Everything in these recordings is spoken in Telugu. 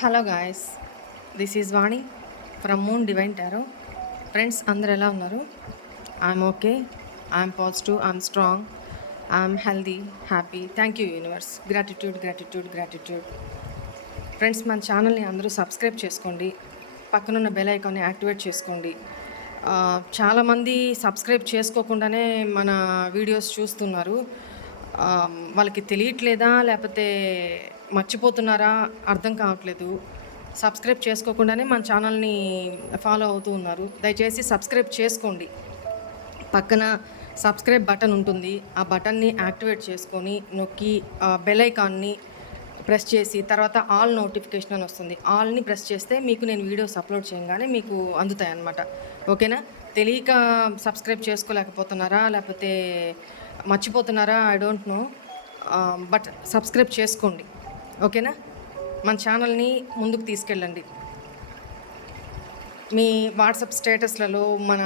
Hello guys, this is Vani from moon divine tarot. Friends అందరు ఎలా ఉన్నారు? I'm okay, I'm positive, I'm strong, I'm healthy, happy. Thank you universe. Gratitude gratitude gratitude. Friends, మన ఛానల్ని అందరూ సబ్స్క్రైబ్ చేసుకోండి, పక్కనున్న బెల్ ఐకాన్ని యాక్టివేట్ చేసుకోండి. చాలామంది సబ్స్క్రైబ్ చేసుకోకుండానే మన వీడియోస్ చూస్తున్నారు. వాళ్ళకి తెలియట్లేదా లేకపోతే మర్చిపోతున్నారా అర్థం కావట్లేదు. సబ్స్క్రైబ్ చేసుకోకుండానే మన ఛానల్ని ఫాలో అవుతూ ఉన్నారు. దయచేసి సబ్స్క్రైబ్ చేసుకోండి. పక్కన సబ్స్క్రైబ్ బటన్ ఉంటుంది, ఆ బటన్ని యాక్టివేట్ చేసుకొని నొక్కి బెల్ ఐకాన్ని ప్రెస్ చేసి తర్వాత ఆల్ నోటిఫికేషన్ అని వస్తుంది. ఆల్ని ప్రెస్ చేస్తే మీకు నేను వీడియోస్ అప్లోడ్ చేయగానే మీకు అందుతాయి అన్నమాట. ఓకేనా? తెలియక సబ్స్క్రైబ్ చేసుకోలేకపోతున్నారా లేకపోతే మర్చిపోతున్నారా I don't know, but subscribe చేసుకోండి. ఓకేనా? మన ఛానల్ని ముందుకు తీసుకెళ్ళండి. మీ వాట్సాప్ స్టేటస్లలో మన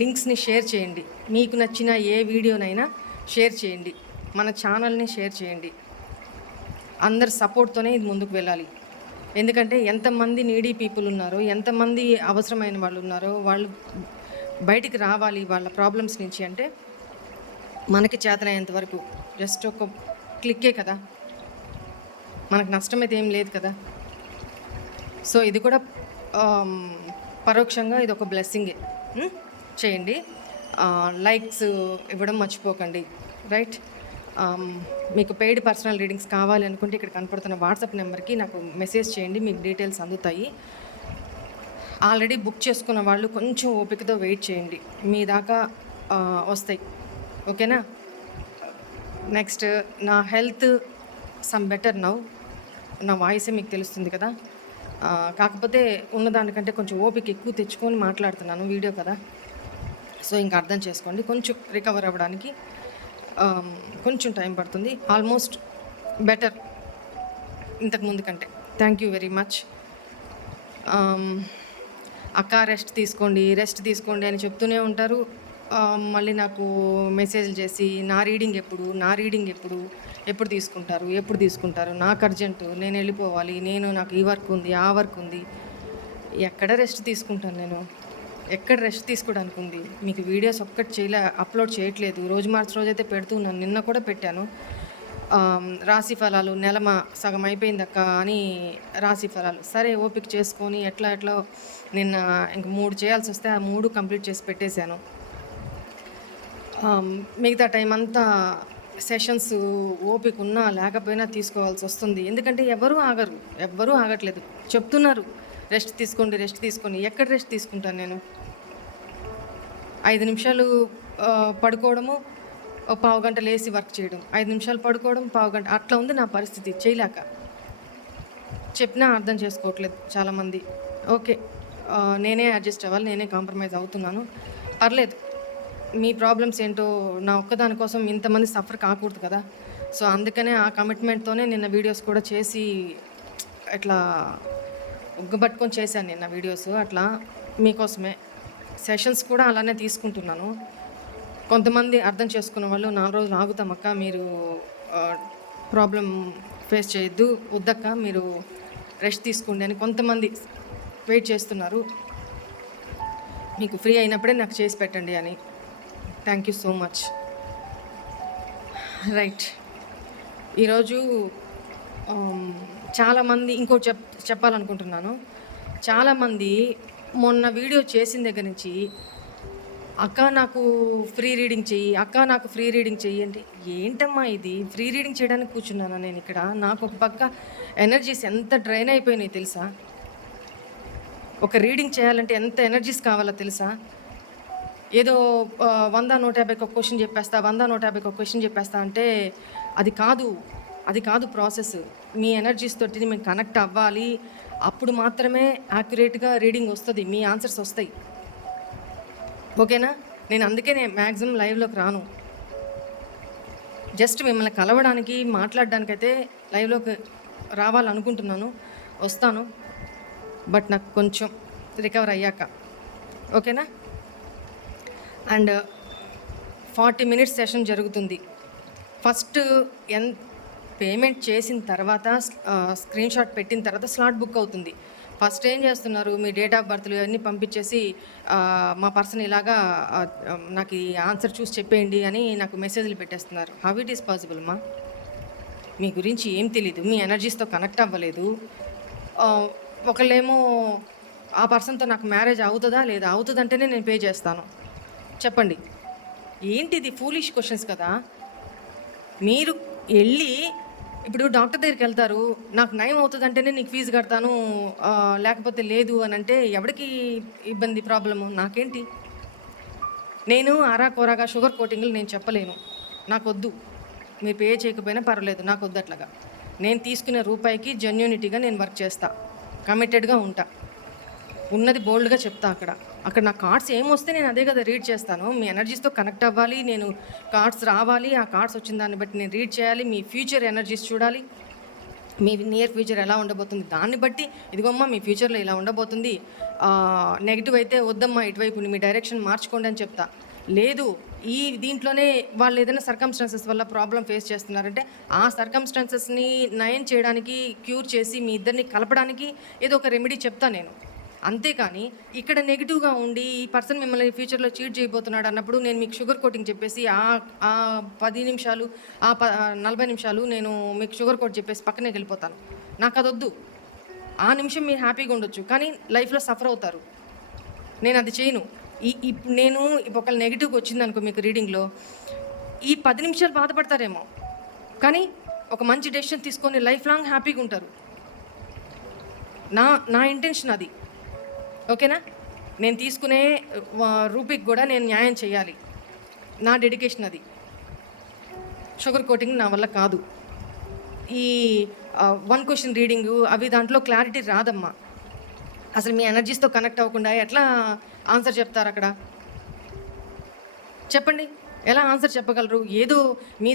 లింక్స్ని షేర్ చేయండి. మీకు నచ్చిన ఏ వీడియోనైనా షేర్ చేయండి. మన ఛానల్ని షేర్ చేయండి. అందరి సపోర్ట్తోనే ఇది ముందుకు వెళ్ళాలి. ఎందుకంటే ఎంతమంది నీడీ పీపుల్ ఉన్నారో, ఎంతమంది అవసరమైన వాళ్ళు ఉన్నారో వాళ్ళు బయటికి రావాలి వాళ్ళ ప్రాబ్లమ్స్ నుంచి. అంటే మనకి చేతనయ్యేంత వరకు జస్ట్ ఒక క్లిక్కే కదా, మనకు నష్టమైతే ఏం లేదు కదా. సో ఇది కూడా పరోక్షంగా ఇది ఒక బ్లెస్సింగే. చేయండి. లైక్స్ ఇవ్వడం మర్చిపోకండి. రైట్? మీకు పెయిడ్ పర్సనల్ రీడింగ్స్ కావాలి అనుకుంటే ఇక్కడ కనపడుతున్న వాట్సాప్ నెంబర్కి నాకు మెసేజ్ చేయండి, మీకు డీటెయిల్స్ అందుతాయి. ఆల్రెడీ బుక్ చేసుకున్న వాళ్ళు కొంచెం ఓపికతో వెయిట్ చేయండి, మీ దాకా వస్తాయి. ఓకేనా? నెక్స్ట్, నా హెల్త్ సమ్ బెటర్ నౌ. నా వాయిసే మీకు తెలుస్తుంది కదా. కాకపోతే ఉన్నదానికంటే కొంచెం ఓపిక ఎక్కువ తెచ్చుకొని మాట్లాడుతున్నాను, వీడియో కదా. సో ఇంకా అర్థం చేసుకోండి, కొంచెం రికవర్ అవ్వడానికి కొంచెం టైం పడుతుంది. ఆల్మోస్ట్ బెటర్ ఇంతకు ముందు కంటే. Thank you very much. అక్క రెస్ట్ తీసుకోండి అని చెప్తూనే ఉంటారు. మళ్ళీ నాకు మెసేజ్లు చేసి నా రీడింగ్ ఎప్పుడు తీసుకుంటారు, నాకు అర్జెంటు, నేను వెళ్ళిపోవాలి, నాకు ఈ వర్క్ ఉంది, ఆ వర్క్ ఉంది. ఎక్కడ రెస్ట్ తీసుకుంటాను నేను? ఎక్కడ రెస్ట్ తీసుకోవడానికి ఉంది? మీకు వీడియోస్ ఒక్కటి అప్లోడ్ చేయట్లేదు. రోజు మార్చి రోజైతే పెడుతున్నాను, నిన్న కూడా పెట్టాను. రాశి ఫలాలు సగం అయిపోయిందక్క అని రాశి ఫలాలు. సరే ఓపిక చేసుకొని ఎట్లా నిన్న ఇంక 3 చేయాల్సి వస్తే ఆ 3 కంప్లీట్ చేసి పెట్టేశాను. మిగతా టైం అంతా సెషన్స్ ఓపిక ఉన్నా లేకపోయినా తీసుకోవాల్సి వస్తుంది. ఎందుకంటే ఎవ్వరూ ఆగట్లేదు. చెప్తున్నారు రెస్ట్ తీసుకోండి. ఎక్కడ రెస్ట్ తీసుకుంటాను నేను? 5 నిమిషాలు పడుకోవడము, ఒక పావు గంట లేచి వర్క్ చేయడం, 5 నిమిషాలు పడుకోవడం, పావు గంట, అట్లా ఉంది నా పరిస్థితి. చేయలేక చెప్పినా అర్థం చేసుకోవట్లేదు చాలామంది. ఓకే, నేనే అడ్జస్ట్ అవ్వాలి, నేనే కాంప్రమైజ్ అవుతున్నాను. పర్లేదు, మీ ప్రాబ్లమ్స్ ఏంటో నా ఒక్కదాని కోసం ఇంతమంది సఫర్ కాకూడదు కదా. సో అందుకనే ఆ కమిట్మెంట్తోనే నిన్న వీడియోస్ కూడా చేసి ఇట్లా ఉగ్గబట్టుకొని చేశాను నిన్న వీడియోస్. అట్లా మీకోసమే సెషన్స్ కూడా అలానే తీసుకుంటున్నాను. కొంతమంది అర్థం చేసుకున్న వాళ్ళు 4 రోజులు ఆగుతామక్క, మీరు ప్రాబ్లం ఫేస్ చేయొద్దు, వద్దక్క మీరు రెస్ట్ తీసుకోండి అని కొంతమంది వెయిట్ చేస్తున్నారు. మీకు ఫ్రీ అయినప్పుడే నాకు చేసి పెట్టండి అని. Thank you so much. Right, ఈరోజు చాలామంది ఇంకోటి చెప్పాలనుకుంటున్నాను. చాలామంది మొన్న వీడియో చేసిన దగ్గర నుంచి అక్క నాకు ఫ్రీ రీడింగ్ చెయ్యి అంటే, ఏంటమ్మా ఇది? ఫ్రీ రీడింగ్ చేయడానికి కూర్చున్నాను నేను ఇక్కడ. నాకు ఒక పక్క ఎనర్జీస్ ఎంత డ్రైన్ అయిపోయినాయి తెలుసా? ఒక రీడింగ్ చేయాలంటే ఎంత ఎనర్జీస్ కావాలో తెలుసా? ఏదో 100-150 ఒక క్వశ్చన్ చెప్పేస్తా అంటే అది కాదు ప్రాసెస్. మీ ఎనర్జీస్ తోటి మేము కనెక్ట్ అవ్వాలి, అప్పుడు మాత్రమే యాక్యురేట్గా రీడింగ్ వస్తుంది, మీ ఆన్సర్స్ వస్తాయి. ఓకేనా? నేను అందుకే మ్యాక్సిమం లైవ్లోకి రాను. జస్ట్ మిమ్మల్ని కలవడానికి, మాట్లాడడానికైతే లైవ్లోకి రావాలనుకుంటున్నాను. వస్తాను, బట్ నాకు కొంచెం రికవర్ అయ్యాక. ఓకేనా? అండ్ 40 minutes సెషన్ జరుగుతుంది. ఫస్ట్ పేమెంట్ చేసిన తర్వాత స్క్రీన్ షాట్ పెట్టిన తర్వాత స్లాట్ బుక్ అవుతుంది. ఫస్ట్ ఏం చేస్తున్నారు, మీ డేట్ ఆఫ్ బర్త్లు అన్నీ పంపించేసి మా పర్సన్ ఇలాగా నాకు ఈ ఆన్సర్ చూసి చెప్పేయండి అని నాకు మెసేజ్లు పెట్టేస్తున్నారు. హౌ ఇట్ ఈస్ పాసిబుల్ మా? మీ గురించి ఏం తెలీదు, మీ ఎనర్జీస్తో కనెక్ట్ అవ్వలేదు. ఒకళ్ళేమో ఆ పర్సన్తో నాకు మ్యారేజ్ అవుతుందా లేదా, అవుతుందంటేనే నేను పే చేస్తాను. చెప్పండి, ఏంటిది? ఫూలిష్ క్వశ్చన్స్ కదా. మీరు వెళ్ళి ఇప్పుడు డాక్టర్ దగ్గరికి వెళ్తారు, నాకు నయం అవుతుందంటేనే నీకు ఫీజు కడతాను, లేకపోతే లేదు అని అంటే ఎవరికి ఇబ్బంది, ప్రాబ్లము? నాకేంటి? నేను ఆరాకొరాగా షుగర్ కోటింగ్లు నేను చెప్పలేను, నాకు వద్దు. మీరు పే చేయకపోయినా పర్వాలేదు, నాకు వద్దు. అట్లాగా నేను తీసుకునే రూపాయికి జెన్యూనిటీగా నేను వర్క్ చేస్తా, కమిటెడ్గా ఉంటా, ఉన్నది బోల్డ్గా చెప్తా. అక్కడ నా కార్డ్స్ ఏమొస్తే నేను అదే కదా రీడ్ చేస్తాను. మీ ఎనర్జీస్తో కనెక్ట్ అవ్వాలి, నేను కార్డ్స్ రావాలి, ఆ కార్డ్స్ వచ్చిన దాన్ని బట్టి నేను రీడ్ చేయాలి, మీ ఫ్యూచర్ ఎనర్జీస్ చూడాలి, మీ నియర్ ఫ్యూచర్ ఎలా ఉండబోతుంది దాన్ని బట్టి, ఇదిగోమ్మా మీ ఫ్యూచర్లో ఇలా ఉండబోతుంది, నెగిటివ్ అయితే వద్దమ్మా ఇటువైపు మీ డైరెక్షన్ మార్చుకోండి అని చెప్తా. లేదు, ఈ దీంట్లోనే వాళ్ళు ఏదైనా సర్కమ్స్టాన్సెస్ వల్ల ప్రాబ్లం ఫేస్ చేస్తున్నారంటే ఆ సర్కమ్స్టాన్సెస్ని నయం చేయడానికి, క్యూర్ చేసి మీ ఇద్దరిని కలపడానికి ఏదో ఒక రెమెడీ చెప్తా నేను. అంతేకాని ఇక్కడ నెగిటివ్గా ఉండి ఈ పర్సన్ మిమ్మల్ని ఫ్యూచర్లో చీట్ చేయబోతున్నాడు అన్నప్పుడు నేను మీకు షుగర్ కోటింగ్ చెప్పేసి ఆ 10 నిమిషాలు, 40 నిమిషాలు నేను మీకు షుగర్ కోట్ చెప్పేసి పక్కనే వెళ్ళిపోతాను. నాకు అదొద్దు. ఆ నిమిషం మీరు హ్యాపీగా ఉండొచ్చు, కానీ లైఫ్లో సఫర్ అవుతారు. నేను అది చేయను. ఇప్పుడు నేను ఒకళ్ళు నెగిటివ్గా వచ్చింది అనుకో మీకు రీడింగ్లో, ఈ 10 నిమిషాలు బాధపడతారేమో, కానీ ఒక మంచి డెసిషన్ తీసుకొని లైఫ్ లాంగ్ హ్యాపీగా ఉంటారు. నా ఇంటెన్షన్ అది. ఓకేనా? నేను తీసుకునే రూపీకి కూడా నేను న్యాయం చేయాలి, నా డెడికేషన్ అది. షుగర్ కోటింగ్ నా వల్ల కాదు. ఈ 1 క్వశ్చన్ రీడింగు అవి దాంట్లో క్లారిటీ రాదమ్మా. అసలు మీ ఎనర్జీస్తో కనెక్ట్ అవ్వకుండా ఎట్లా ఆన్సర్ చెప్తారు అక్కడ? చెప్పండి, ఎలా ఆన్సర్ చెప్పగలరు? ఏదో మీ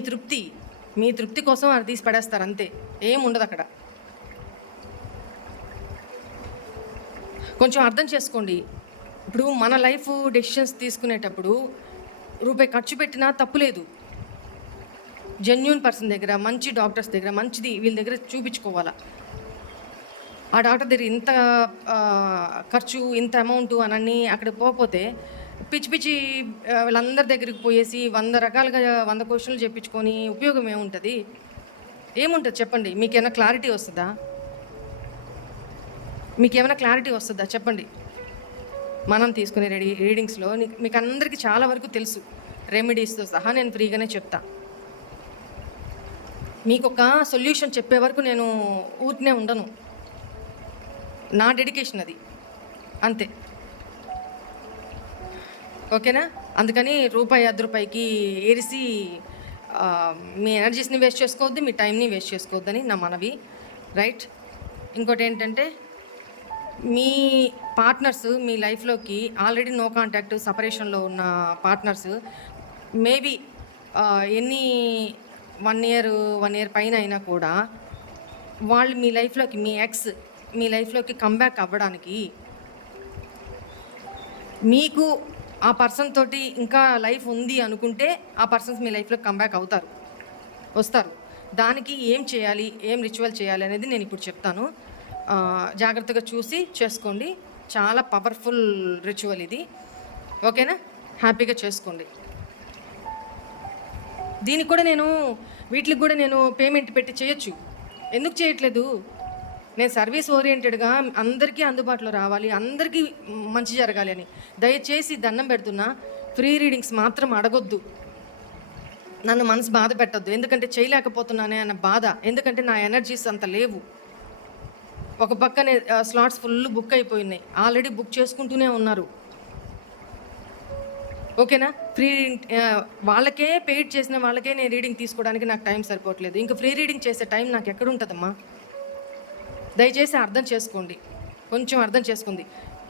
తృప్తి కోసం అది తీసి పడేస్తారు, అంతే, ఏముండదు అక్కడ. కొంచెం అర్థం చేసుకోండి. ఇప్పుడు మన లైఫ్ డెసిషన్స్ తీసుకునేటప్పుడు రూపాయి ఖర్చు పెట్టినా తప్పులేదు. జెన్యూన్ పర్సన్ దగ్గర, మంచి డాక్టర్స్ దగ్గర, మంచిది వీళ్ళ దగ్గర చూపించుకోవాలా. ఆ డాక్టర్ దగ్గర ఇంత ఖర్చు, ఇంత అమౌంట్ అని అక్కడ పోకపోతే పిచ్చి వీళ్ళందరి దగ్గరికి పోయేసి 100 రకాలుగా 100 క్వశ్చన్లు చెప్పించుకొని ఉపయోగం ఏముంటుంది? చెప్పండి. మీకేమైనా క్లారిటీ వస్తుందా? చెప్పండి. మనం తీసుకునే రీడింగ్స్లో మీకు అందరికీ చాలా వరకు తెలుసు, రెమెడీస్తో సహా నేను ఫ్రీగానే చెప్తా. మీకు ఒక సొల్యూషన్ చెప్పే వరకు నేను ఊరికనే ఉండను, నా డెడికేషన్ అది, అంతే. ఓకేనా? అందుకని రూపాయి 10 రూపాయికి ఏరిసి మీ ఎనర్జీస్ని వేస్ట్ చేసుకోవద్దు, మీ టైంని వేస్ట్ చేసుకోవద్దని నా మనవి. రైట్? ఇంకోటి ఏంటంటే, మీ పార్ట్నర్స్ మీ లైఫ్లోకి ఆల్రెడీ నో కాంటాక్ట్, సపరేషన్లో ఉన్న పార్ట్నర్స్ మేబీ ఎన్ని 1 ఇయర్ పైన అయినా కూడా వాళ్ళు మీ లైఫ్లోకి, మీ ఎక్స్ మీ లైఫ్లోకి కంబ్యాక్ అవ్వడానికి మీకు ఆ పర్సన్ తోటి ఇంకా లైఫ్ ఉంది అనుకుంటే ఆ పర్సన్స్ మీ లైఫ్లోకి కంబ్యాక్ వస్తారు. దానికి ఏం చేయాలి, ఏం రిచువల్ చేయాలి అనేది నేను ఇప్పుడు చెప్తాను. జాగ్రత్తగా చూసి చేసుకోండి. చాలా పవర్ఫుల్ రిచువల్ ఇది. ఓకేనా? హ్యాపీగా చేసుకోండి. దీనికి కూడా వీటికి కూడా నేను పేమెంట్ పెట్టి చేయొచ్చు. ఎందుకు చేయట్లేదు? నేను సర్వీస్ ఓరియంటెడ్గా అందరికీ అందుబాటులో రావాలి, అందరికీ మంచి జరగాలి అని దయచేసి దండం పెడుతున్నా, ఫ్రీ రీడింగ్స్ మాత్రం అడగొద్దు. నన్ను మనసు బాధ పెట్టద్దు, ఎందుకంటే చేయలేకపోతున్నానే అన్న బాధ. ఎందుకంటే నా ఎనర్జీస్ అంత లేవు. ఒక పక్కనే స్లాట్స్ ఫుల్ బుక్ అయిపోయినాయి, ఆల్రెడీ బుక్ చేసుకుంటూనే ఉన్నారు. ఓకేనా? ఫ్రీ వాళ్ళకే పెయిడ్ చేసిన వాళ్ళకే నేను రీడింగ్ తీసుకోవడానికి నాకు టైం సరిపోవట్లేదు. ఇంకా ఫ్రీ రీడింగ్ చేసే టైం నాకు ఎక్కడ ఉంటుందమ్మా? దయచేసి అర్థం చేసుకోండి, కొంచెం అర్థం చేసుకుంది.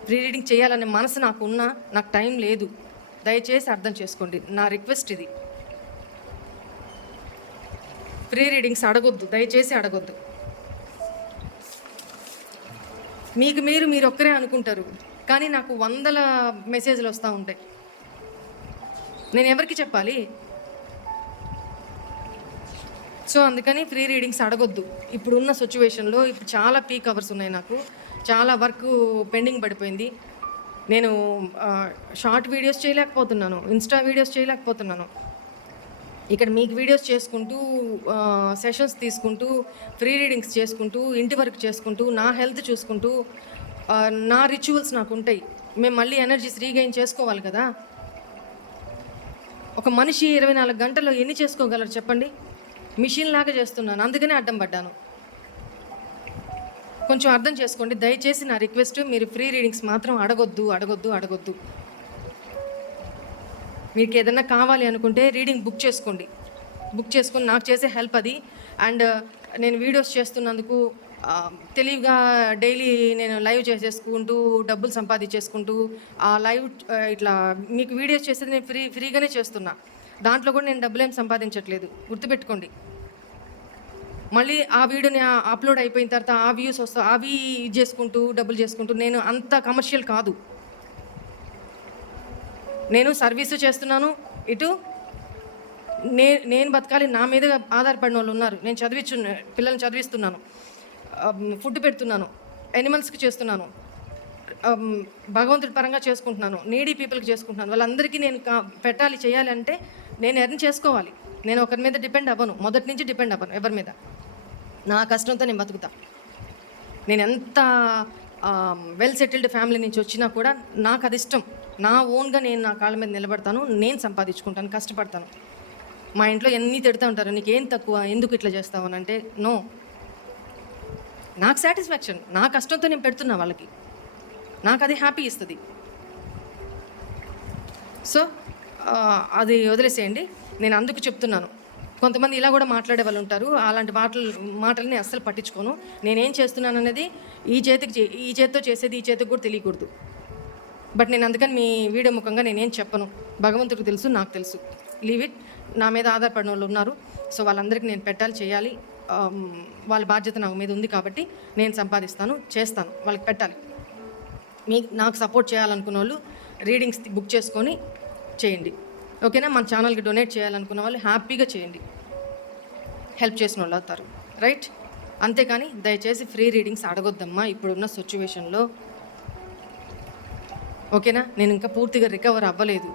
ఫ్రీ రీడింగ్ చేయాలనే మనసు నాకు టైం లేదు. దయచేసి అర్థం చేసుకోండి, నా రిక్వెస్ట్ ఇది. ఫ్రీ రీడింగ్స్ అడగొద్దు, దయచేసి అడగొద్దు. మీరు ఒక్కరే అనుకుంటారు, కానీ నాకు 100 మెసేజ్లు వస్తూ ఉంటాయి. నేను ఎవరికి చెప్పాలి? సో సో అందుకని ఫ్రీ రీడింగ్స్ అడగొద్దు. ఇప్పుడున్న సిచ్యువేషన్లో ఇప్పుడు చాలా పీక్ అవర్స్ ఉన్నాయి నాకు. చాలా వర్క్ పెండింగ్ పడిపోయింది. నేను షార్ట్ వీడియోస్ చేయలేకపోతున్నాను, ఇన్స్టా వీడియోస్ చేయలేకపోతున్నాను. ఇక్కడ మీకు వీడియోస్ చేసుకుంటూ, సెషన్స్ తీసుకుంటూ, ఫ్రీ రీడింగ్స్ చేసుకుంటూ, ఇంటి వర్క్ చేసుకుంటూ, నా హెల్త్ చూసుకుంటూ, నా రిచువల్స్ నాకు ఉంటాయి. మేము మళ్ళీ ఎనర్జీస్ రీగెయిన్ చేసుకోవాలి కదా. ఒక మనిషి 24 గంటల్లో ఎన్ని చేసుకోగలరు చెప్పండి? మిషన్ లాగా చేస్తున్నాను, అందుకనే అడ్డం పడ్డాను. కొంచెం అర్థం చేసుకోండి దయచేసి. నా రిక్వెస్ట్, మీరు ఫ్రీ రీడింగ్స్ మాత్రం అడగొద్దు. మీకు ఏదైనా కావాలి అనుకుంటే రీడింగ్ బుక్ చేసుకొని నాకు చేసే హెల్ప్ అది. అండ్ నేను వీడియోస్ చేస్తున్నందుకు తెలివిగా డైలీ నేను లైవ్ చేసేసుకుంటూ డబ్బులు సంపాదించేసుకుంటూ ఆ లైవ్ ఇట్లా మీకు వీడియోస్ చేసేది నేను ఫ్రీగానే చేస్తున్నా. దాంట్లో కూడా నేను డబ్బులేం సంపాదించట్లేదు, గుర్తుపెట్టుకోండి. మళ్ళీ ఆ వీడియోని అప్లోడ్ అయిపోయిన తర్వాత ఆ వ్యూస్ వస్తా అవి చేసుకుంటూ డబ్బులు చేసుకుంటూ నేను అంత కమర్షియల్ కాదు. నేను సర్వీసు చేస్తున్నాను, ఇటు నేను బతకాలి, నా మీద ఆధారపడిన వాళ్ళు ఉన్నారు. నేను పిల్లల్ని చదివిస్తున్నాను, ఫుడ్ పెడుతున్నాను, ఎనిమల్స్కి చేస్తున్నాను, భగవంతుడి పరంగా చేసుకుంటున్నాను, నీడీ పీపుల్కి చేసుకుంటున్నాను. వాళ్ళందరికీ నేను పెట్టాలి, చేయాలి అంటే నేను ఎర్న్ చేసుకోవాలి. నేను ఒకరి మీద డిపెండ్ అవ్వను, మొదటి నుంచి డిపెండ్ అవ్వను ఎవరి మీద. నా కష్టంతో నేను బతుకుతా. నేను ఎంత వెల్ సెటిల్డ్ ఫ్యామిలీ నుంచి వచ్చినా కూడా నాకు అది ఇష్టం. నా ఓన్గా నేను నా కాళ్ళ మీద నిలబడతాను, నేను సంపాదించుకుంటాను, కష్టపడతాను. మా ఇంట్లో ఎన్ని తిడుతూ ఉంటారు, నీకేం తక్కువ, ఎందుకు ఇట్లా చేస్తావు అని. అంటే నో, నాకు సాటిస్ఫాక్షన్, నా కష్టంతో నేను పెడుతున్నా వాళ్ళకి, నాకు అది హ్యాపీ ఇస్తుంది. సో అది వదిలేసేయండి. నేను అందుకు చెప్తున్నాను. కొంతమంది ఇలా కూడా మాట్లాడే వాళ్ళు ఉంటారు, అలాంటి మాటలని అస్సలు పట్టించుకోను. నేనేం చేస్తున్నాను అనేది ఈ చేతితో చేసేది ఈ చేతికి కూడా తెలియకూడదు. బట్ నేను అందుకని మీ వీడియో ముఖంగా నేనేం చెప్పను. భగవంతుడికి తెలుసు, నాకు తెలుసు. Leave it. నా మీద ఆధారపడిన వాళ్ళు ఉన్నారు, సో వాళ్ళందరికీ నేను పెట్టాలి, చేయాలి. వాళ్ళ బాధ్యత నాకు మీద ఉంది కాబట్టి నేను సంపాదిస్తాను, చేస్తాను, వాళ్ళకి పెట్టాలి. నాకు సపోర్ట్ చేయాలనుకున్న వాళ్ళు రీడింగ్స్ బుక్ చేసుకొని చేయండి, ఓకేనా? మన ఛానల్కి డొనేట్ చేయాలనుకున్న వాళ్ళు హ్యాపీగా చేయండి, హెల్ప్ చేసిన వాళ్ళు అవుతారు, రైట్? అంతేకాని దయచేసి ఫ్రీ రీడింగ్స్ అడగొద్దమ్మా ఇప్పుడున్న సిచ్యువేషన్లో, ఓకేనా? నేను ఇంకా పూర్తిగా రికవర్ అవ్వలేదు.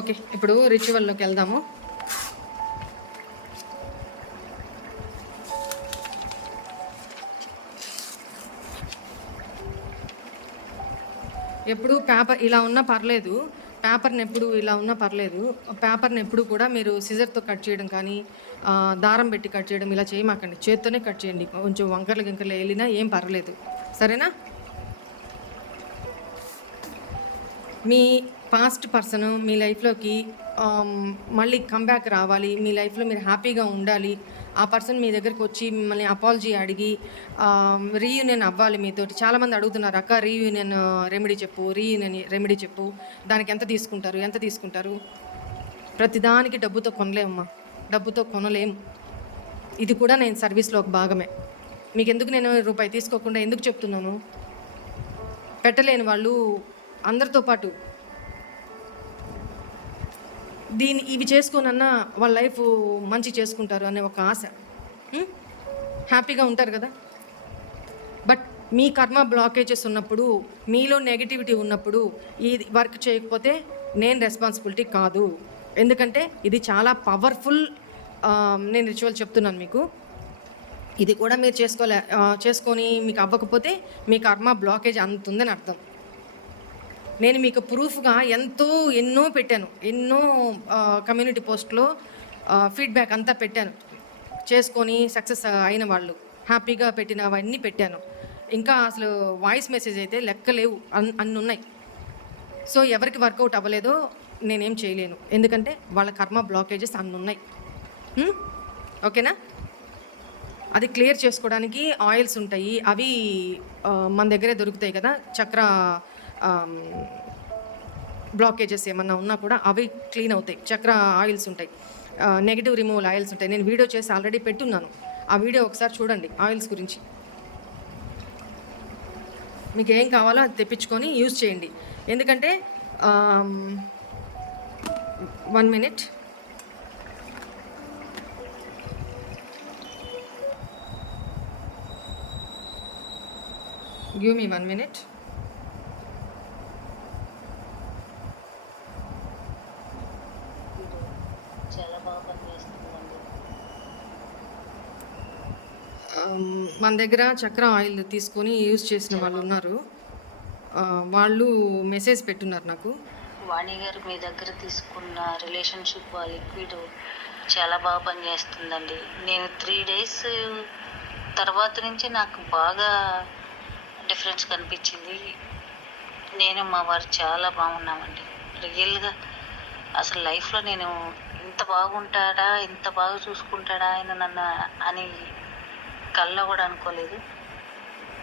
ఓకే, ఇప్పుడు రిచువల్లోకి వెళ్దాము. ఎప్పుడు పేపర్ ఇలా ఉన్నా పర్లేదు, పేపర్ని ఎప్పుడు ఇలా ఉన్నా పర్లేదు. పేపర్ని ఎప్పుడు కూడా మీరు సిజర్తో కట్ చేయడం కానీ, దారం పెట్టి కట్ చేయడం ఇలా చేయమాకండి. చేత్తోనే కట్ చేయండి. కొంచెం వంకర్లు గింకర్లు వెళ్ళినా ఏం పర్లేదు, సరేనా? మీ పాస్ట్ పర్సన్ మీ లైఫ్లోకి మళ్ళీ కంబ్యాక్ రావాలి, మీ లైఫ్లో మీరు హ్యాపీగా ఉండాలి. ఆ పర్సన్ మీ దగ్గరికి వచ్చి మిమ్మల్ని అపాలజీ అడిగి రీయూనియన్ అవ్వాలి మీతోటి. చాలామంది అడుగుతున్నారు, అక్క రీయూనియన్ రెమెడీ చెప్పు, దానికి ఎంత తీసుకుంటారు? ప్రతిదానికి డబ్బుతో కొనలేమమ్మా, డబ్బుతో కొనలేము. ఇది కూడా నేను సర్వీస్లో ఒక భాగమే. మీకు ఎందుకు నేను రూపాయి తీసుకోకుండా ఎందుకు చెప్తున్నాను? పెట్టలేని వాళ్ళు అందరితో పాటు ఇవి చేసుకోనన్నా వాళ్ళ లైఫ్ మంచి చేసుకుంటారు అనే ఒక ఆశ, హ్యాపీగా ఉంటారు కదా. బట్ మీ కర్మ బ్లాకేజెస్ ఉన్నప్పుడు, మీలో నెగిటివిటీ ఉన్నప్పుడు ఈ వర్క్ చేయకపోతే నేను రెస్పాన్సిబిలిటీ కాదు. ఎందుకంటే ఇది చాలా పవర్ఫుల్. నేను రిచువల్ చెప్తున్నాను మీకు, ఇది కూడా మీరు చేసుకొని మీకు అవ్వకపోతే మీ కర్మ బ్లాకేజ్ అంత ఉందని అర్థం. నేను మీకు ప్రూఫ్గా ఎన్నో పెట్టాను, ఎన్నో కమ్యూనిటీ పోస్ట్లో ఫీడ్బ్యాక్ అంతా పెట్టాను. చేసుకొని సక్సెస్ అయిన వాళ్ళు హ్యాపీగా పెట్టినవన్నీ పెట్టాను. ఇంకా అసలు వాయిస్ మెసేజ్ అయితే లెక్కలేవు, అన్నీ ఉన్నాయి. సో ఎవరికి వర్కౌట్ అవ్వలేదో నేనేం చేయలేను, ఎందుకంటే వాళ్ళ కర్మ బ్లాకేజెస్ అన్నీ ఉన్నాయి, ఓకేనా? అది క్లియర్ చేసుకోవడానికి ఆయిల్స్ ఉంటాయి, అవి మన దగ్గరే దొరుకుతాయి కదా. చక్ర బ్లాకేజెస్ ఏమన్నా ఉన్నా కూడా అవి క్లీన్ అవుతాయి. చక్ర ఆయిల్స్ ఉంటాయి, నెగిటివ్ రిమూవల్ ఆయిల్స్ ఉంటాయి. నేను వీడియో చేసి ఆల్రెడీ పెట్టున్నాను, ఆ వీడియో ఒకసారి చూడండి. ఆయిల్స్ గురించి మీకు ఏం కావాలో అది తెప్పించుకొని యూజ్ చేయండి. ఎందుకంటే 1 minute. Give me 1 minute. చాలా బాగా పనిచేస్తుందండి. మన దగ్గర చక్ర ఆయిల్ తీసుకొని యూజ్ చేసిన చాలా వాళ్ళు బాగా ఉన్నారు. వాళ్ళు మెసేజ్ పెట్టున్నారు నాకు. వాణి గారు మీ దగ్గర తీసుకున్న రిలేషన్షిప్ ఆ లిక్విడ్ చాలా బాగా పనిచేస్తుందండి. నేను 3 డేస్ తర్వాత నుంచి నాకు బాగా డిఫరెన్స్ కనిపించింది. నేను మా వారు చాలా బాగున్నామండి. రియల్గా అసలు లైఫ్లో నేను ఇంత బాగుంటాడా, ఇంత బాగా చూసుకుంటాడా ఆయన నన్ను అని కల్లో కూడా అనుకోలేదు.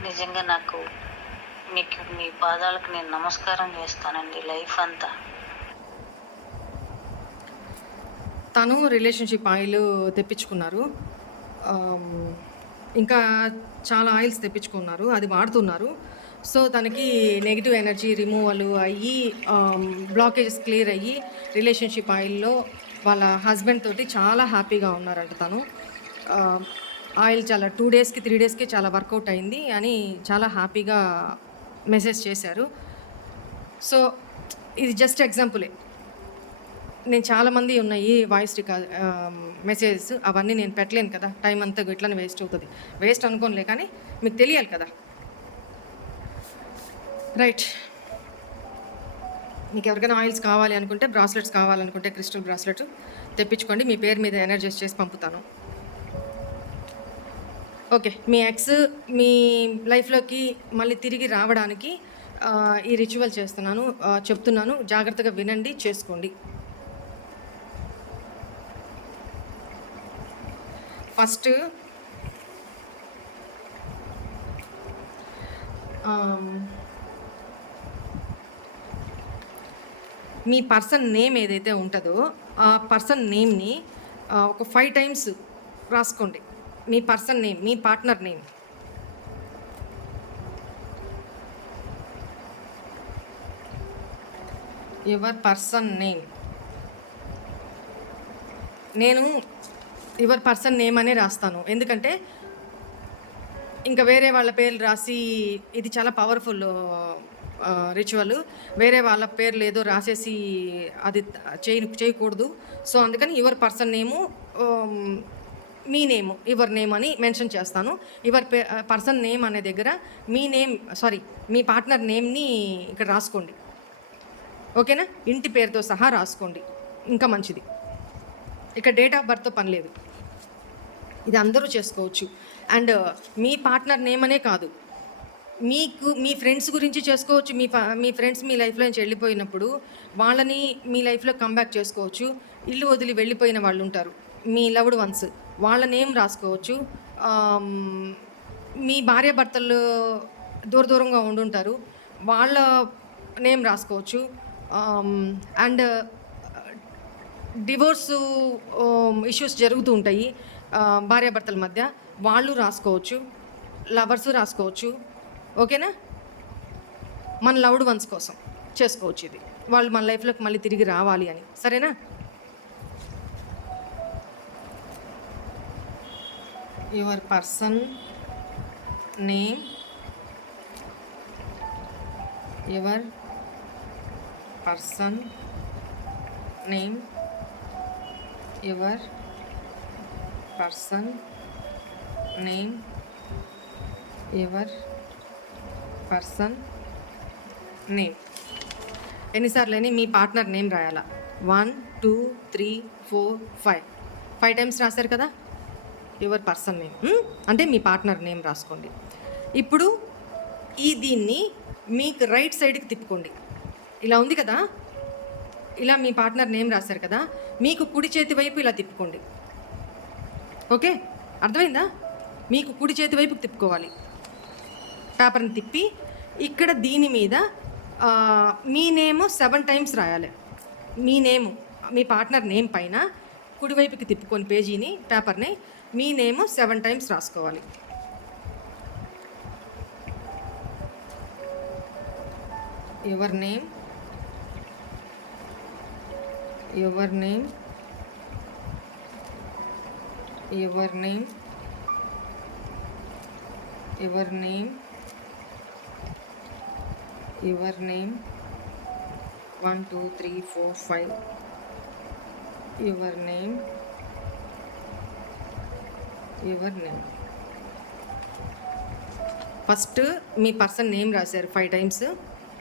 నిజంగా నాకు మీకు మీ పాదాలకు నేను నమస్కారం చేస్తానండి లైఫ్ అంతా. తను రిలేషన్షిప్ ఆయిల్ తెప్పించుకున్నారు. ఇంకా చాలా ఆయిల్స్ తెప్పించుకున్నారు. అది వాడుతున్నారు. సో, తనకి నెగెటివ్ ఎనర్జీ రిమూవల్ అయ్యి బ్లాకేజెస్ క్లియర్ అయ్యి రిలేషన్షిప్ ఆయిల్‌లో వాళ్ళ హస్బెండ్ తోటి చాలా హ్యాపీగా ఉన్నారంట తను. ఆయిల్ చాలా 2 డేస్‌కి, 3 డేస్‌కి చాలా వర్కౌట్ అయింది అని చాలా హ్యాపీగా మెసేజ్ చేశారు. సో, ఇది జస్ట్ ఎగ్జాంపులే. నేను చాలామంది ఉన్నాయి వాయిస్ మెసేజెస్ అవన్నీ నేను పెట్టలేను కదా! టైం అంతా ఇట్లనే వేస్ట్ అవుతది. వేస్ట్ అనుకోనులే కానీ మీకు తెలియాలి కదా! రైట్. మీకు ఎవరికైనా ఆయిల్స్ కావాలి అనుకుంటే, బ్రాస్లెట్స్ కావాలనుకుంటే క్రిస్టల్ బ్రాస్లెట్ తెప్పించుకోండి. మీ పేరు మీద ఎనర్జైజ్ చేసి పంపుతాను. ఓకే. మీ ఎక్స్ మీ లైఫ్‌లోకి మళ్ళీ తిరిగి రావడానికి ఈ రిచువల్ చేస్తున్నాను. చెప్తున్నాను. జాగ్రత్తగా వినండి, చేసుకోండి. ఫస్ట్ మీ పర్సన్ నేమ్ ఏదైతే ఉంటుందో ఆ పర్సన్ నేమ్‌ని ఒక 5 టైమ్స్ రాసుకోండి. మీ పర్సన్ నేమ్, మీ partner name. Your person name. నేను యువర్ పర్సన్ నేమ్ అనే రాస్తాను. ఎందుకంటే ఇంకా వేరే వాళ్ళ పేర్లు రాసి ఇది చాలా పవర్ఫుల్ రిచువల్. వేరే వాళ్ళ పేర్లు ఏదో రాసేసి అది చేయకూడదు. సో, అందుకని your person name, me name, your name అని మెన్షన్ చేస్తాను. యువర్ పర్సన్ నేమ్ అనే దగ్గర మీ నేమ్ మీ పార్ట్నర్ నేమ్‌ని ఇక్కడ రాసుకోండి. ఓకేనా? ఇంటి పేరుతో సహా రాసుకోండి. ఇంకా మంచిది. ఇక డేట్ ఆఫ్ బర్త్‌తో పని లేదు. ఇది అందరూ చేసుకోవచ్చు. అండ్ మీ పార్ట్నర్ నేమ్ అనే కాదు, మీకు మీ ఫ్రెండ్స్ గురించి చేసుకోవచ్చు. మీ ఫ్రెండ్స్ మీ లైఫ్‌లో నుంచి వెళ్ళిపోయినప్పుడు వాళ్ళని మీ లైఫ్‌లో కంబ్యాక్ చేసుకోవచ్చు. ఇల్లు వదిలి వెళ్ళిపోయిన వాళ్ళు ఉంటారు, మీ లవ్డ్ వన్స్, వాళ్ళ నేమ్ రాసుకోవచ్చు. మీ భార్యాభర్తలు దూరంగా ఉండుంటారు, వాళ్ళ నేమ్ రాసుకోవచ్చు. అండ్ డివోర్సు ఇష్యూస్ జరుగుతూ ఉంటాయి భార్యాభర్తల మధ్య, వాళ్ళు రాసుకోవచ్చు. లవర్సు రాసుకోవచ్చు. ఓకేనా? మన లవ్డ్ వన్స్ కోసం చేసుకోవచ్చు ఇది. వాళ్ళు మన లైఫ్‌లోకి మళ్ళీ తిరిగి రావాలి అని. సరేనా? Your person name, your person name, your person name, your person name. ఎన్నిసార్లని మీ పార్ట్నర్ నేమ్ రాయాలా? 1, 2, 3, 4, 5. 5 టైమ్స్ రాశారు కదా! యువర్ పర్సన్ నేమ్ అంటే మీ పార్ట్నర్ నేమ్ రాసుకోండి. ఇప్పుడు దీన్ని మీకు రైట్ సైడ్కి తిప్పుకోండి. ఇలా ఉంది కదా, ఇలా మీ పార్ట్నర్ నేమ్ రాశారు కదా, మీకు కుడి చేతి వైపు ఇలా తిప్పుకోండి. ఓకే, అర్థమైందా? మీకు కుడి చేతి వైపుకి తిప్పుకోవాలి. పేపర్ని తిప్పి ఇక్కడ దీని మీద మీ నేమ్ 7 టైమ్స్ రాయాలి. మీ నేమ్, మీ పార్ట్నర్ నేమ్ పైన కుడివైపుకి తిప్పుకొని పేజీని, పేపర్ని, మీ నేమ్ 7 టైమ్స్ రాసుకోవాలి. Your name, your name, your name, your name, your name 1 2 3 4 5 your name, your name. First me person name రాశారు 5 టైమ్స్.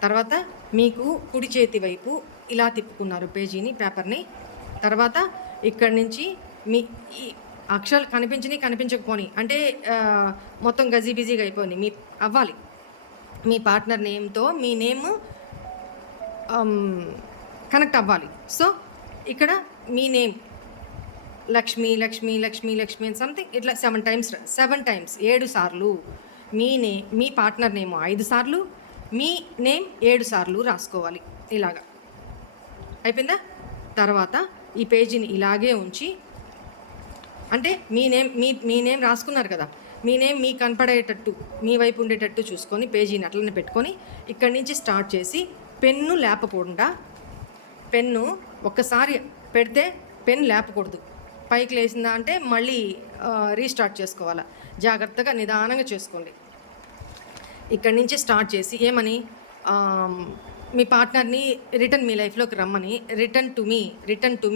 తర్వాత మీకు కుడి చేతి వైపు ఇలా తిప్పుకున్నారు పేజీని, పేపర్ని. తర్వాత ఇక్కడి నుంచి మీ ఈ అక్షరాలు కనిపించకపోని అంటే మొత్తం గజిబిజిగా అయిపోయి మీ అవ్వాలి. మీ పార్ట్నర్ నేమ్తో మీ నేమ్ కనెక్ట్ అవ్వాలి. సో ఇక్కడ మీ నేమ్ లక్ష్మి లక్ష్మి లక్ష్మి లక్ష్మి అని సంథింగ్ ఇట్లా 7 టైమ్స్ 7 సార్లు మీ పార్ట్నర్ నేమ్ 5 సార్లు, మీ నేమ్ 7 సార్లు రాసుకోవాలి. ఇలాగా అయిపోయిందా? తర్వాత ఈ పేజీని ఇలాగే ఉంచి, అంటే మీ నేమ్ రాసుకున్నారు కదా, మీ నేమ్ మీకు కనపడేటట్టు మీ వైపు ఉండేటట్టు చూసుకొని పేజీని అట్లనే పెట్టుకొని ఇక్కడి నుంచి స్టార్ట్ చేసి పెన్ను లేపకుండా, పెన్ను ఒక్కసారి పెడితే పెన్ లేపకూడదు. పైకి లేచిందా అంటే మళ్ళీ రీస్టార్ట్ చేసుకోవాలా. జాగ్రత్తగా నిదానంగా చేసుకోండి. ఇక్కడి నుంచి స్టార్ట్ చేసి ఏమని మీ పార్ట్నర్ని రిటర్న్ మీ లైఫ్లోకి రమ్మని, రిటర్న్ టు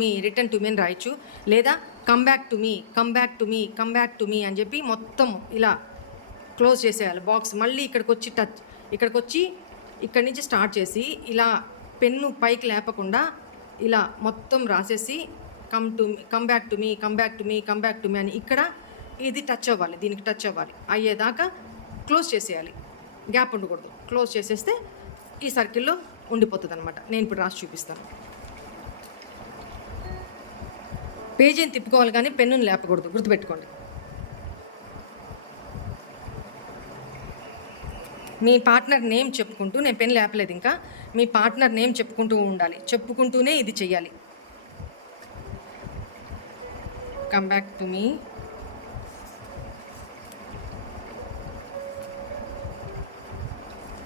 మీ అని రాయొచ్చు. లేదా కమ్ బ్యాక్ టు మీ అని చెప్పి మొత్తం ఇలా క్లోజ్ చేసేయాలి బాక్స్. మళ్ళీ ఇక్కడికి వచ్చి ఇక్కడి నుంచి స్టార్ట్ చేసి ఇలా పెన్ను పైకి లేపకుండా ఇలా మొత్తం రాసేసి కమ్ బ్యాక్ టు మీ అని ఇక్కడ ఇది టచ్ అవ్వాలి, దీనికి టచ్ అవ్వాలి. అయ్యేదాకా క్లోజ్ చేసేయాలి, గ్యాప్ ఉండకూడదు. క్లోజ్ చేసేస్తే ఈ సర్కిల్లో ఉండిపోతుంది అనమాట. నేను ఇప్పుడు రాసి చూపిస్తాను. పేజీని తిప్పుకోవాలి కానీ పెన్నుని లేపకూడదు, గుర్తుపెట్టుకోండి. మీ పార్ట్నర్ నేమ్ చెప్పుకుంటూ, నేను పెన్ లేపలేదు ఇంకా, మీ పార్ట్నర్ నేమ్ చెప్పుకుంటూ ఉండాలి. చెప్పుకుంటూనే ఇది చెయ్యాలి. Come back to me,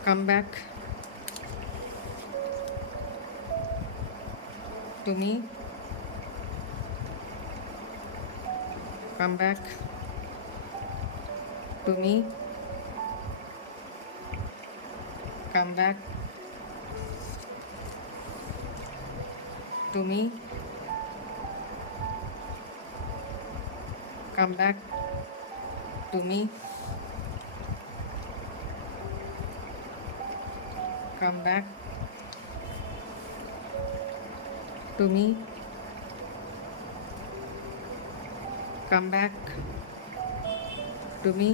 come back to me, come back to me, come back to me, come back to me, come back to me, come back to me,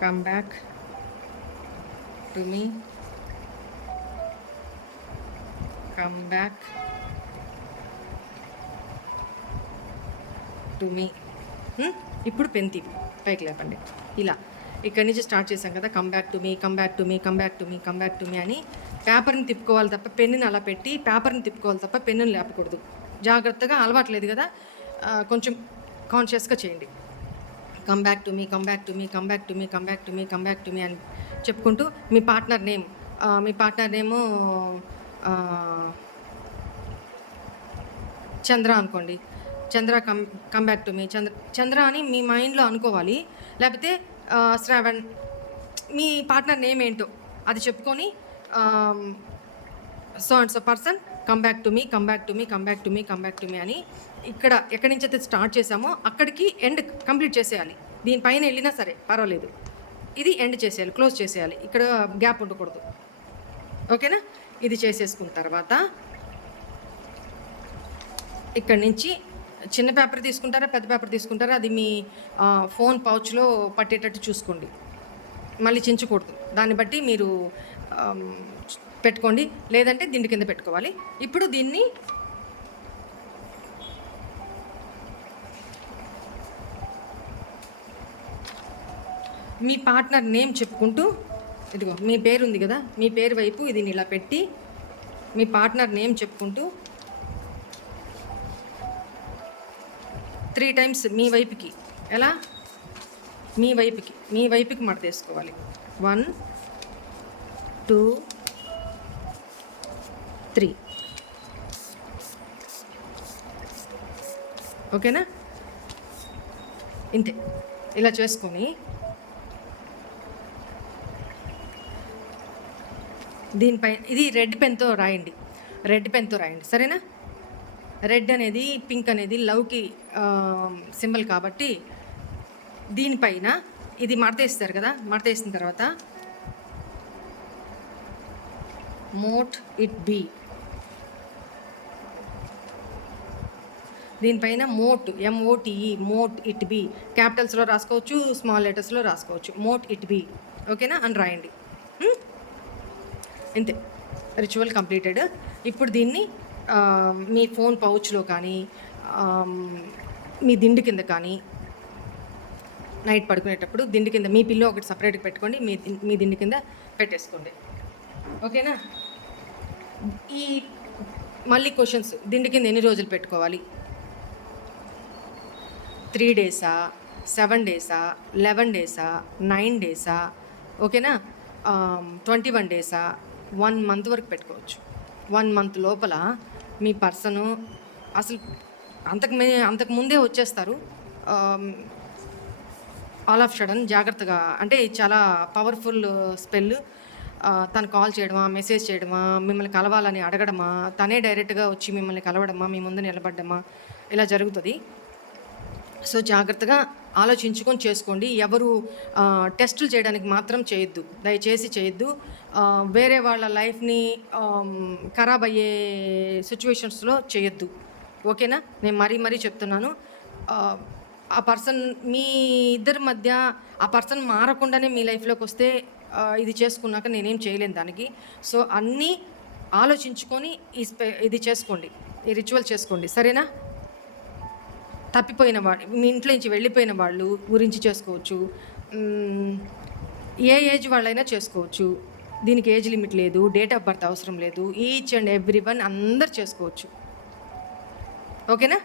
come back to me, come back to me. ఇప్పుడు పెన్ తీపి పైకి లేపండి. ఇలా ఇక్కడి నుంచి స్టార్ట్ చేసాం కదా, కమ్ బ్యాక్ టు మీ అని పేపర్ని తిప్పుకోవాలి తప్ప పెన్నుని అలా పెట్టి పేపర్ని తిప్పుకోవాలి తప్ప పెన్నుని లేపకూడదు. జాగ్రత్తగా అలవాట్లేదు కదా, కొంచెం కాన్షియస్గా చేయండి. కమ్ బ్యాక్ టు మీ అని చెప్పుకుంటూ మీ పార్ట్నర్ నేము చంద్ర అనుకోండి. చంద్ర కమ్ బ్యాక్ టు మీ చంద్ర అని మీ మైండ్లో అనుకోవాలి. లేకపోతే శ్రావణ్, మీ పార్ట్నర్ నేమ్ ఏంటో అది చెప్పుకొని so and so person come back to మీ అని ఇక్కడ ఎక్కడి నుంచి అయితే స్టార్ట్ చేసామో అక్కడికి ఎండ్ కంప్లీట్ చేసేయాలి. దీనిపైన వెళ్ళినా సరే పర్వాలేదు, ఇది ఎండ్ చేసేయాలి, క్లోజ్ చేసేయాలి. ఇక్కడ గ్యాప్ ఉండకూడదు. ఓకేనా? ఇది చేసేసుకున్న తర్వాత ఇక్కడి నుంచి చిన్న పేపర్ తీసుకుంటారా పెద్ద పేపర్ తీసుకుంటారా అది మీ ఫోన్ పౌచ్లో పట్టేటట్టు చూసుకోండి. మళ్ళీ చించకూడదు. దాన్ని బట్టి మీరు పెట్టుకోండి, లేదంటే దిండు కింద పెట్టుకోవాలి. ఇప్పుడు దీన్ని మీ పార్ట్నర్ నేమ్ చెప్పుకుంటూ, ఇదిగో మీ పేరు ఉంది కదా, మీ పేరు వైపు ఇది ఇలా పెట్టి మీ పార్ట్నర్ నేమ్ చెప్పుకుంటూ 3 టైమ్స్ మీ వైపుకి, ఎలా మీ వైపుకి మడత వేసుకోవాలి. 1 2 3. ఓకేనా? ఇంతే. ఇలా చేసుకొని దీనిపై ఇది రెడ్ పెన్తో రాయండి. సరేనా? రెడ్ అనేది, పింక్ అనేది లవ్కి సింబల్ కాబట్టి దీనిపైన ఇది మడతేస్తారు కదా, మడతేసిన తర్వాత మోట్ ఇట్ బీ, దీనిపైన మోట్, MOTE, మోట్ ఇట్ బీ, క్యాపిటల్స్లో రాసుకోవచ్చు, స్మాల్ లెటర్స్లో రాసుకోవచ్చు. మోట్ ఇట్ బీ, ఓకేనా అని రాయండి. ఇంతే, రిచువల్ కంప్లీటెడ్. ఇప్పుడు దీన్ని మీ ఫోన్ పౌచ్లో కానీ మీ దిండు కింద కానీ నైట్ పడుకునేటప్పుడు దిండు కింద మీ పిల్లో ఒకటి సపరేట్గా పెట్టుకోండి, మీ దిండు కింద పెట్టేసుకోండి. ఓకేనా? ఈ మళ్ళీ క్వశ్చన్స్, దిండు కింద ఎన్ని రోజులు పెట్టుకోవాలి? 3 డేసా, 7 డేసా, 11 డేసా, 9 డేసా, ఓకేనా? 21 డేసా, 1 మంత్ వరకు పెట్టుకోవచ్చు. 1 మంత్ లోపల మీ పర్సను అసలు అంతకు ముందే వచ్చేస్తారు. ఆల్ ఆఫ్ సడన్ జాగ్రత్తగా, అంటే చాలా పవర్ఫుల్ స్పెల్. తను కాల్ చేయడమా, మెసేజ్ చేయడమా, మిమ్మల్ని కలవాలని అడగడమా, తనే డైరెక్ట్గా వచ్చి మిమ్మల్ని కలవడమా, మీ ముందు నిలబడ్డమా, ఇలా జరుగుతుంది. సో జాగ్రత్తగా ఆలోచించుకొని చేసుకోండి. ఎవరు టెస్టులు చేయడానికి మాత్రం చేయొద్దు, దయచేసి చేయొద్దు. వేరే వాళ్ళ లైఫ్ని ఖరాబ్ అయ్యే సిచ్యువేషన్స్లో చేయొద్దు. ఓకేనా? నేను మరీ చెప్తున్నాను. ఆ పర్సన్, మీ ఇద్దరి మధ్య ఆ పర్సన్ మారకుండానే మీ లైఫ్లోకి వస్తే ఇది చేసుకున్నాక నేనేం చేయలేను దానికి. సో అన్నీ ఆలోచించుకొని ఇది చేసుకోండి, ఈ రిచువల్ చేసుకోండి. సరేనా? తప్పిపోయిన వాళ్ళు, మీ ఇంట్లో నుంచి వెళ్ళిపోయిన వాళ్ళు గురించి చేసుకోవచ్చు. ఏ ఏజ్ వాళ్ళైనా చేసుకోవచ్చు. దీనికి ఏజ్ లిమిట్ లేదు, డేట్ ఆఫ్ బర్త్ అవసరం లేదు. ఈచ్ అండ్ ఎవ్రీ వన్ అందరు చేసుకోవచ్చు. ఓకేనా?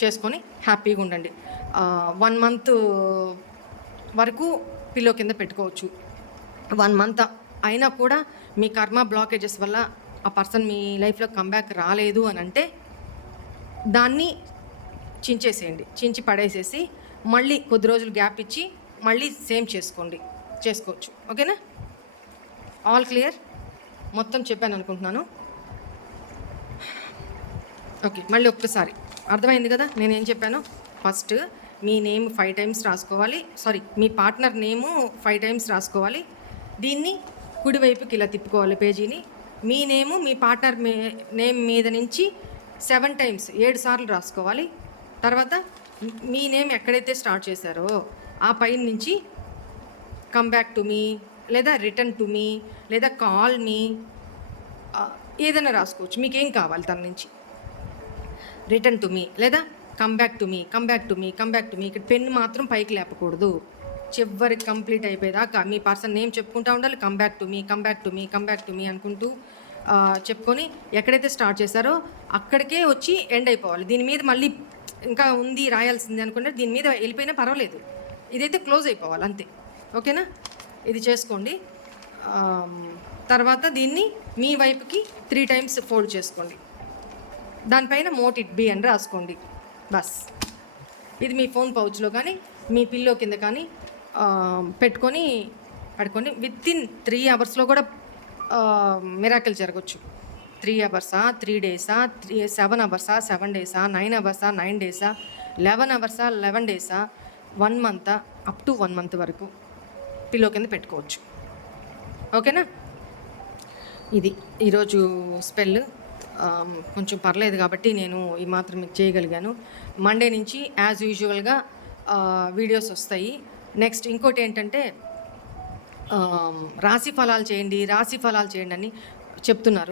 చేసుకొని హ్యాపీగా ఉండండి. 1 మంత్ వరకు పిల్లో కింద పెట్టుకోవచ్చు. 1 మంత్ అయినా కూడా మీ కర్మ బ్లాకేజెస్ వల్ల ఆ పర్సన్ మీ లైఫ్లో కంబ్యాక్ రాలేదు అని అంటే దాన్ని చించేసేయండి. చించి పడేసేసి మళ్ళీ కొద్ది రోజులు గ్యాప్ ఇచ్చి మళ్ళీ సేమ్ చేసుకోవచ్చు. ఓకేనా? All clear? మొత్తం చెప్పాను అనుకుంటున్నాను. ఓకే, మళ్ళీ ఒక్కసారి అర్థమైంది కదా నేనేం చెప్పాను? ఫస్ట్ మీ నేమ్ 5 టైమ్స్ రాసుకోవాలి. మీ పార్ట్నర్ నేము 5 టైమ్స్ రాసుకోవాలి. దీన్ని కుడివైపుకి ఇలా తిప్పుకోవాలి పేజీని. మీ నేము మీ పార్ట్నర్ నేమ్ మీద నుంచి 7 టైమ్స్ 7 సార్లు రాసుకోవాలి. తర్వాత మీ నేమ్ ఎక్కడైతే స్టార్ట్ చేశారో ఆ పైన నుంచి కమ్ బ్యాక్ టు మీ, లేదా రిటర్న్ టు మీ, లేదా కాల్ మీ, ఏదైనా రాసుకోవచ్చు. మీకేం కావాలి తన నుంచి. రిటర్న్ టు మీ, లేదా కమ్ బ్యాక్ టు మీ. ఇక్కడ పెన్ మాత్రం పైకి లేపకూడదు. చివరికి కంప్లీట్ అయిపోయేదాకా మీ పర్సన్ నేమ్ చెప్పుకుంటూ ఉండాలి. కమ్ బ్యాక్ టు మీ అనుకుంటూ చెప్పుకొని ఎక్కడైతే స్టార్ట్ చేశారో అక్కడికే వచ్చి ఎండ్ అయిపోవాలి. దీని మీద మళ్ళీ ఇంకా ఉంది రాయాల్సింది అనుకుంటే దీని మీద వెళ్ళిపోయినా పర్వాలేదు, ఇదైతే క్లోజ్ అయిపోవాలి అంతే. ఓకేనా? ఇది చేసుకోండి. తర్వాత దీన్ని మీ వైపుకి 3 టైమ్స్ ఫోల్డ్ చేసుకోండి. దానిపైన మోట్ ఇట్ బీ అని రాసుకోండి. బస్. ఇది మీ ఫోన్ పౌచ్లో కానీ మీ పిల్లో కింద కానీ పెట్టుకొని పడుకోండి. వితిన్ 3 అవర్స్లో కూడా మిరాకిల్ జరగచ్చు. 3 అవర్సా, 3 డేసా, 7 అవర్సా, 7 డేసా, 9 అవర్సా, 9 డేసా, 11 అవర్సా, 11 డేసా, 1 మంత్, అప్ టు 1 మంత్ వరకు పిల్లో కింద పెట్టుకోవచ్చు. ఓకేనా? ఇది ఈరోజు స్పెల్. కొంచెం పర్లేదు కాబట్టి నేను ఈ మాత్రం చేయగలిగాను. మండే నుంచి యాజ్ యూజువల్గా వీడియోస్ వస్తాయి. నెక్స్ట్ ఇంకోటి ఏంటంటే రాశి ఫలాలు చేయండి అని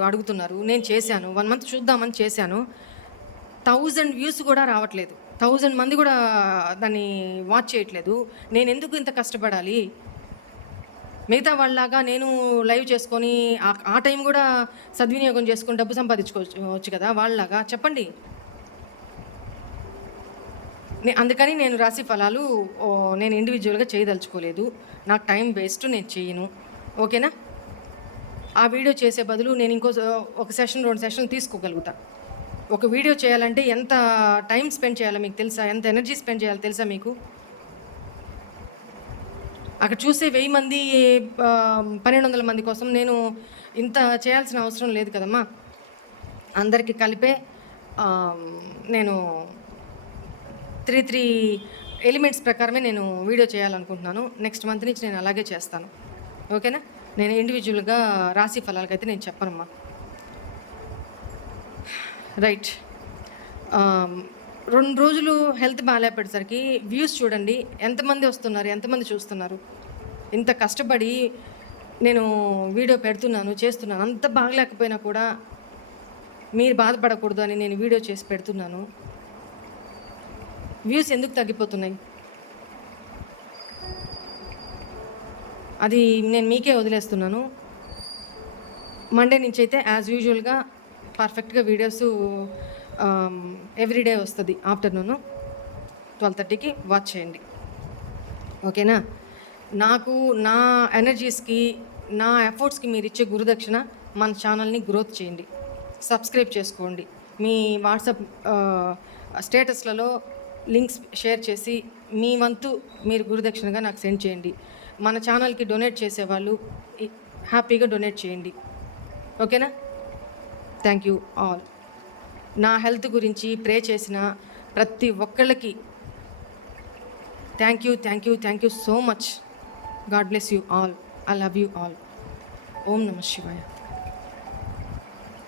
అడుగుతున్నారు. నేను చేశాను, 1 మంత్ చూద్దామని చేశాను. 1000 వ్యూస్ కూడా రావట్లేదు. 1000 మంది కూడా దాన్ని వాచ్ చేయట్లేదు. నేను ఎందుకు ఇంత కష్టపడాలి? మిగతా వాళ్ళలాగా నేను లైవ్ చేసుకొని ఆ టైం కూడా సద్వినియోగం చేసుకొని డబ్బు సంపాదించుకోవచ్చు కదా వాళ్ళలాగా. చెప్పండి. అందుకని నేను రాశి ఫలాలు నేను ఇండివిజువల్గా చేయదలుచుకోలేదు. నాకు టైం వేస్ట్, నేను చేయను. ఓకేనా? ఆ వీడియో చేసే బదులు నేను ఒక సెషన్ 2 సెషన్లు తీసుకోగలుగుతా. ఒక వీడియో చేయాలంటే ఎంత టైం స్పెండ్ చేయాలో మీకు తెలుసా? ఎంత ఎనర్జీ స్పెండ్ చేయాలో తెలుసా మీకు? అక్కడ చూసే 1000 మంది 1200 మంది కోసం నేను ఇంత చేయాల్సిన అవసరం లేదు కదమ్మా. అందరికీ కలిపే నేను 3 ఎలిమెంట్స్ ప్రకారమే నేను వీడియో చేయాలనుకుంటున్నాను. నెక్స్ట్ మంత్ నుంచి నేను అలాగే చేస్తాను. ఓకేనా? నేను ఇండివిజువల్గా రాశి ఫలాలకైతే నేను చెప్పనమ్మా. రైట్. 2 రోజులు హెల్త్ బాగాలేపేసరికి వ్యూస్ చూడండి ఎంతమంది వస్తున్నారు, ఎంతమంది చూస్తున్నారు. ఇంత కష్టపడి నేను వీడియో పెడుతున్నాను, చేస్తున్నాను. అంత బాగలేకపోయినా కూడా మీరు బాధపడకూడదు అని నేను వీడియో చేసి పెడుతున్నాను. వ్యూస్ ఎందుకు తగ్గిపోతున్నాయి? అది నేను మీకే వదిలేస్తున్నాను. మండే నుంచి అయితే యాజ్ యూజువల్గా పర్ఫెక్ట్గా వీడియోస్ ఎవ్రీడే వస్తుంది. ఆఫ్టర్నూను 12:30కి వాచ్ చేయండి. ఓకేనా? నాకు నా ఎనర్జీస్కి, నా ఎఫర్ట్స్కి మీరు ఇచ్చే గురుదక్షిణ మన ఛానల్ని గ్రోత్ చేయండి. సబ్స్క్రైబ్ చేసుకోండి. మీ వాట్సాప్ స్టేటస్లలో లింక్స్ షేర్ చేసి మీ వంతు మీరు గురుదక్షిణగా నాకు సెండ్ చేయండి. మన ఛానల్కి డొనేట్ చేసేవాళ్ళు హ్యాపీగా డొనేట్ చేయండి. ఓకేనా? Thank you all. నా హెల్త్ గురించి ప్రే చేసిన ప్రతి ఒక్కళ్ళకి thank you so much. God bless you all. I love you all. ఓం నమః శివాయ.